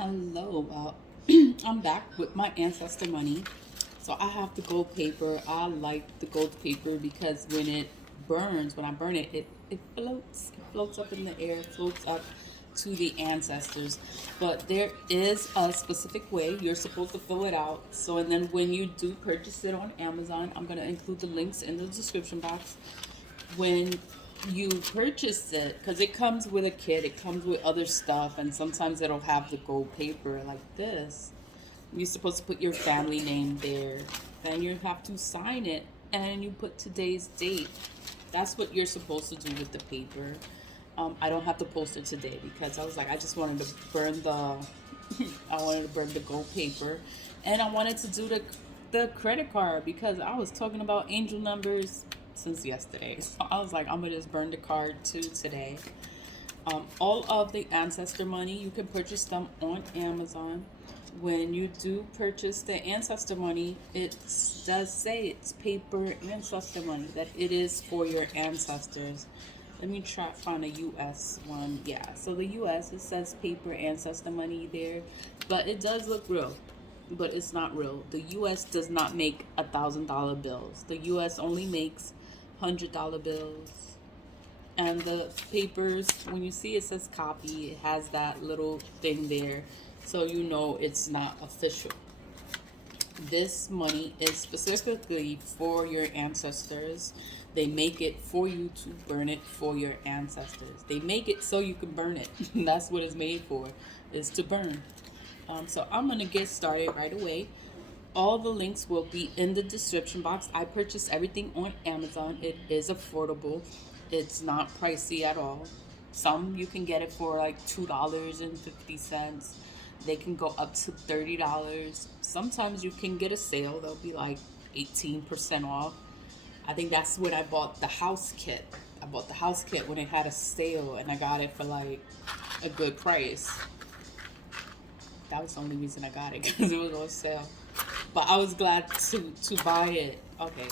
Hello, I'm back with my ancestor money. So I have the gold paper. I like the gold paper because when it burns, when I burn it, it floats. It floats up in the air, floats up to the ancestors. But there is a specific way you're supposed to fill it out. So, and then when you do purchase it on Amazon, I'm going to include the links in the description box. When you purchase it, because it comes with a kit, it comes with other stuff, and sometimes it'll have the gold paper like this. You're supposed to put your family name there. Then you have to sign it, and you put today's date. That's what you're supposed to do with the paper. I don't have to post it today because I was like, I just wanted to burn the, I wanted to burn the gold paper, and I wanted to do the credit card because I was talking about angel numbers since yesterday. So I was like, I'm gonna just burn the card too today. All of the ancestor money, you can purchase them on Amazon. When you do purchase the ancestor money, it does say it's paper ancestor money, that it is for your ancestors. Let me try find a US one. Yeah, so the US, it says paper ancestor money there, but it does look real, but it's not real. The US does not make $1,000 bills. The US only makes $100 bills. And the papers, when you see it says copy, it has that little thing there, so you know it's not official. This money is specifically for your ancestors. They make it for you to burn it for your ancestors. They make it so you can burn it. That's what it's made for, is to burn. So I'm gonna get started right away. All the links will be in the description box. I purchased everything on Amazon. It is affordable. It's not pricey at all. Some you can get it for like $2.50. They can go up to $30. Sometimes you can get a sale. They'll be like 18% off. I think that's when I bought the house kit. I bought the house kit when it had a sale and I got it for like a good price. That was the only reason I got it because it was on sale. But I was glad to buy it. Okay,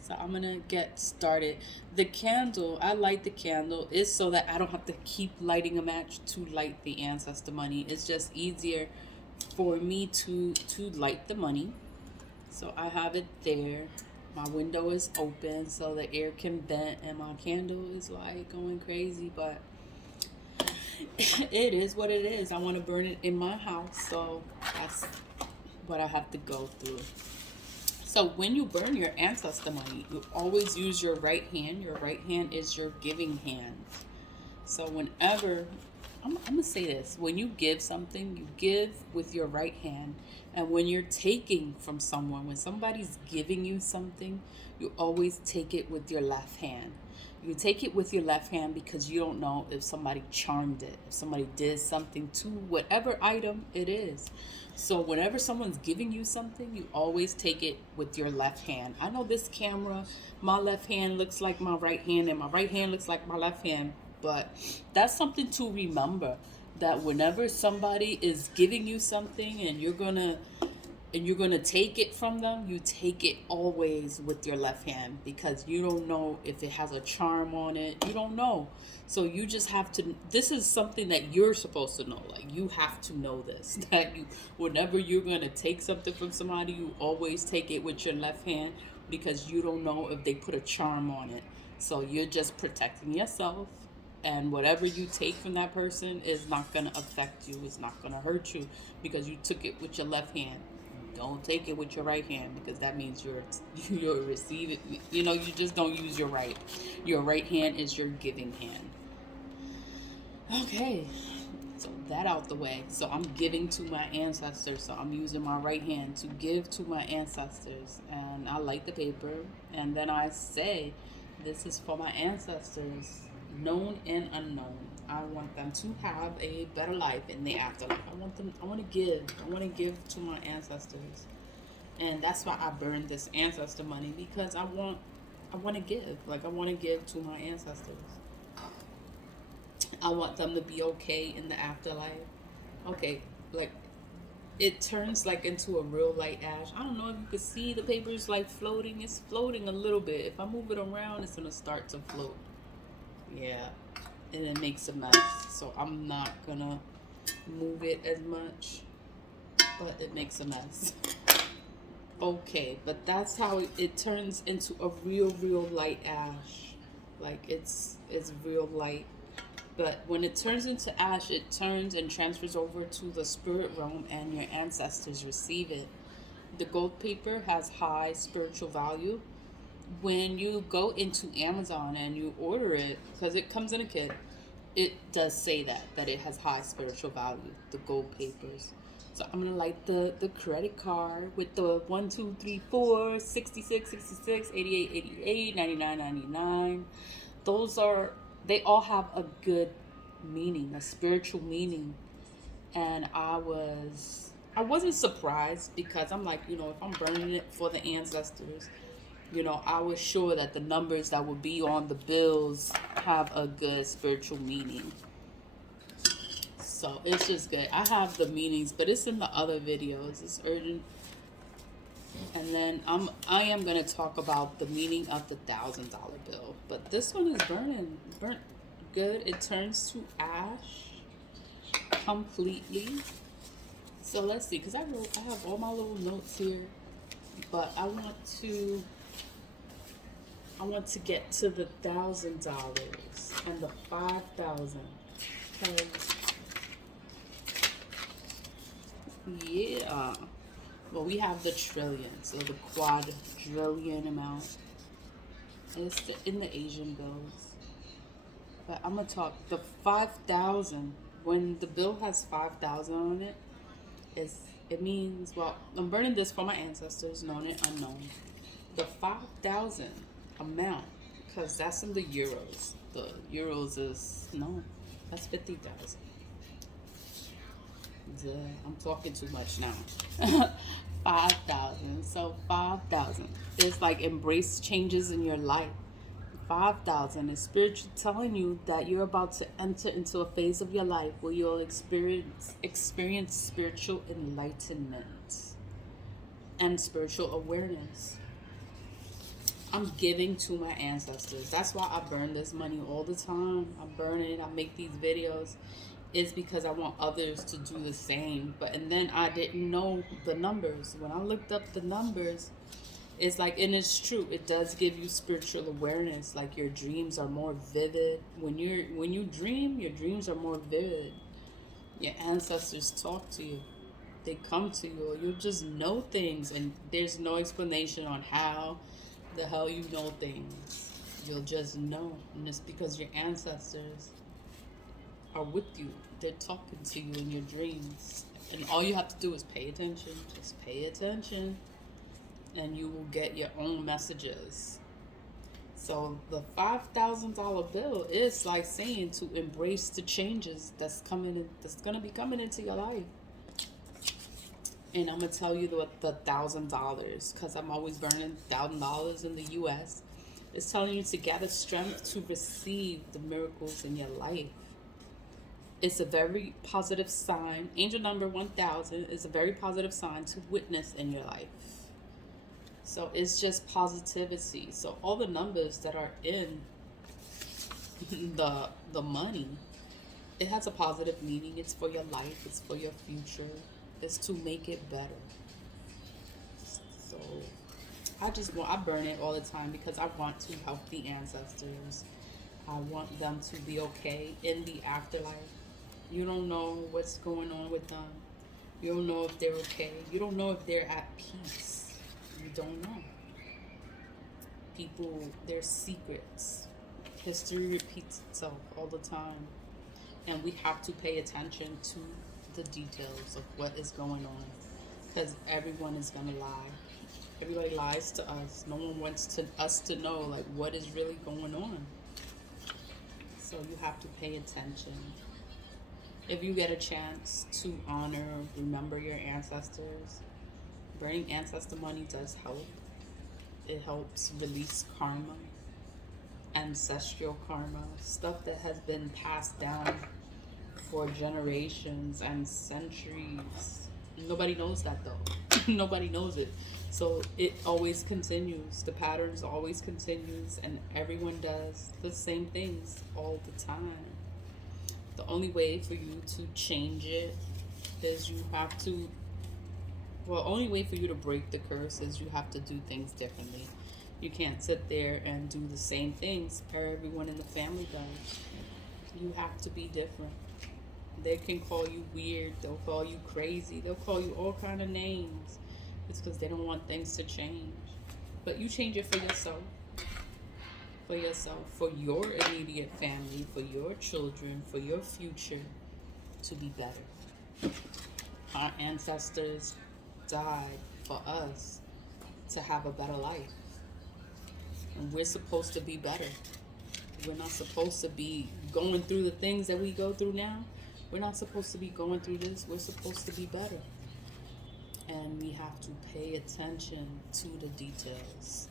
so I'm gonna get started. The candle, I light the candle is so that I don't have to keep lighting a match to light the ancestor money. It's just easier for me to light the money. So I have it there. My window is open so the air can vent and my candle is like going crazy, but it is what it is. I want to burn it in my house, so that's what I have to go through. So when you burn your ancestor money, you always use your right hand. Your right hand is your giving hand. So whenever, I'm gonna say this: when you give something, you give with your right hand, and when you're taking from someone, when somebody's giving you something, you always take it with your left hand. You take it with your left hand because you don't know if somebody charmed it, if somebody did something to whatever item it is. So whenever someone's giving you something, you always take it with your left hand. I know this camera, my left hand looks like my right hand, and my right hand looks like my left hand, but that's something to remember, that whenever somebody is giving you something and you're gonna take it from them, you take it always with your left hand because you don't know if it has a charm on it. You don't know. So you just have to, this is something that you're supposed to know. Like, you have to know this, that you, whenever you're gonna take something from somebody, you always take it with your left hand because you don't know if they put a charm on it. So you're just protecting yourself, and whatever you take from that person is not going to affect you, it's not going to hurt you because you took it with your left hand. Don't take it with your right hand because that means you're receiving. You just don't use your right hand is your giving hand. Okay, so that out the way. So I'm giving to my ancestors, so I'm using my right hand to give to my ancestors, and I light the paper, and then I say, this is for my ancestors, known and unknown. I want them to have a better life in the afterlife. I want to give to my ancestors. And that's why I burned this ancestor money, because I want to give. Like, I want to give to my ancestors. I want them to be okay in the afterlife. Okay, like, it turns like into a real light ash. I don't know if you can see the paper's like floating. It's floating a little bit. If I move it around, it's gonna start to float. Yeah, and it makes a mess. So I'm not gonna move it as much, but it makes a mess. Okay, but that's how it turns into a real light ash. Like it's real light. But when it turns into ash, it turns and transfers over to the spirit realm, and your ancestors receive it. The gold paper has high spiritual value. When you go into Amazon and you order it, because it comes in a kit, it does say that it has high spiritual value, the gold papers. So I'm gonna light the credit card with the 1 2 3 4 66 66 88 88 99 99. Those are, they all have a good meaning, a spiritual meaning. And I wasn't surprised, because I'm like, if I'm burning it for the ancestors, I was sure that the numbers that would be on the bills have a good spiritual meaning. So it's just good. I have the meanings, but it's in the other videos. It's urgent. And then I am gonna talk about the meaning of the $1,000 bill. But this one is burnt good. It turns to ash completely. So let's see, because I have all my little notes here, but I want to get to the $1,000 and the 5,000. Yeah. Well, we have the trillion, so the quadrillion amount. It's in the Asian bills. But I'm gonna talk the 5,000. When the bill has 5,000 on it, it means, well, I'm burning this for my ancestors, known and unknown. The 5,000 amount, because that's in the euros. The euros is, no, that's 50,000. I'm talking too much now. 5,000. So 5,000 is like embrace changes in your life. 5,000 is spiritual, telling you that you're about to enter into a phase of your life where you'll experience spiritual enlightenment and spiritual awareness. I'm giving to my ancestors. That's why I burn this money all the time. I burn it. I make these videos. Is because I want others to do the same. And then I didn't know the numbers. When I looked up the numbers, it's like, and it's true, it does give you spiritual awareness. Like your dreams are more vivid. When you dream, your dreams are more vivid. Your ancestors talk to you. They come to you, or you just know things, and there's no explanation on how the hell you know things. You'll just know, and it's because your ancestors are with you. They're talking to you in your dreams, and all you have to do is pay attention. Just pay attention, and you will get your own messages. So the $5,000 bill is like saying to embrace the changes that's gonna be coming into your life. And I'm gonna tell you the $1,000, because I'm always burning $1,000 in the U.S. It's telling you to gather strength to receive the miracles in your life. It's a very positive sign. Angel number 1,000 is a very positive sign to witness in your life. So it's just positivity. So all the numbers that are in the money, it has a positive meaning. It's for your life. It's for your future. It's to make it better. So I burn it all the time because I want to help the ancestors. I want them to be okay in the afterlife. You don't know what's going on with them. You don't know if they're okay. You don't know if they're at peace. You don't know. People, their secrets. History repeats itself all the time. And we have to pay attention to the details of what is going on. Because everyone is going to lie. Everybody lies to us. No one wants us to know like what is really going on. So you have to pay attention. If you get a chance to honor, remember your ancestors, burning ancestor money does help. It helps release karma, ancestral karma, stuff that has been passed down for generations and centuries. Nobody knows that though. Nobody knows it. So it always continues. The patterns always continues, and everyone does the same things all the time. The only way for you to change it is you have to, well, only way for you to break the curse is you have to do things differently. You can't sit there and do the same things everyone in the family does. You have to be different. They can call you weird, they'll call you crazy, they'll call you all kind of names. It's because they don't want things to change. But you change it for yourself, for your immediate family, for your children, for your future to be better. Our ancestors died for us to have a better life. And we're supposed to be better. We're not supposed to be going through the things that we go through now. We're not supposed to be going through this. We're supposed to be better. And we have to pay attention to the details.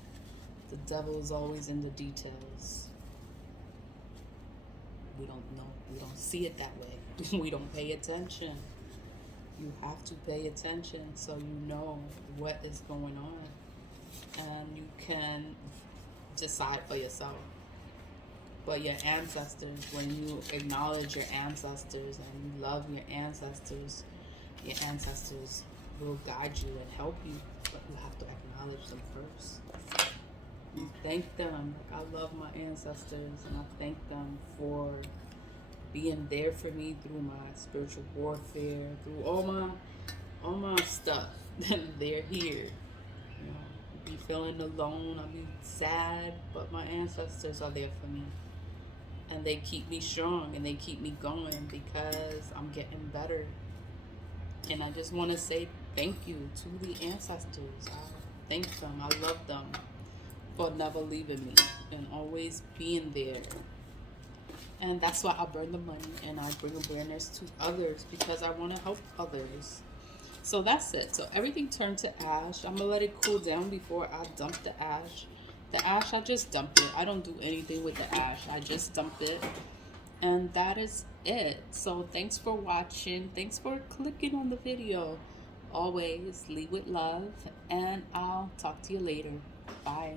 The devil is always in the details. We don't know. We don't see it that way. We don't pay attention. You have to pay attention so you know what is going on. And you can decide for yourself. But your ancestors, when you acknowledge your ancestors and you love your ancestors will guide you and help you. But you have to acknowledge them first. You thank them. I love my ancestors and I thank them for being there for me through my spiritual warfare, through all my stuff. They're here. You know, I be feeling alone, I be sad, but my ancestors are there for me. And they keep me strong and they keep me going because I'm getting better. And I just want to say thank you to the ancestors. I thank them. I love them for never leaving me and always being there. And that's why I burn the money and I bring awareness to others because I want to help others. So that's it. So everything turned to ash. I'm going to let it cool down before I dump the ash. The ash, I just dump it. I don't do anything with the ash. I just dump it. And that is it. So thanks for watching. Thanks for clicking on the video. Always lead with love. And I'll talk to you later. Bye.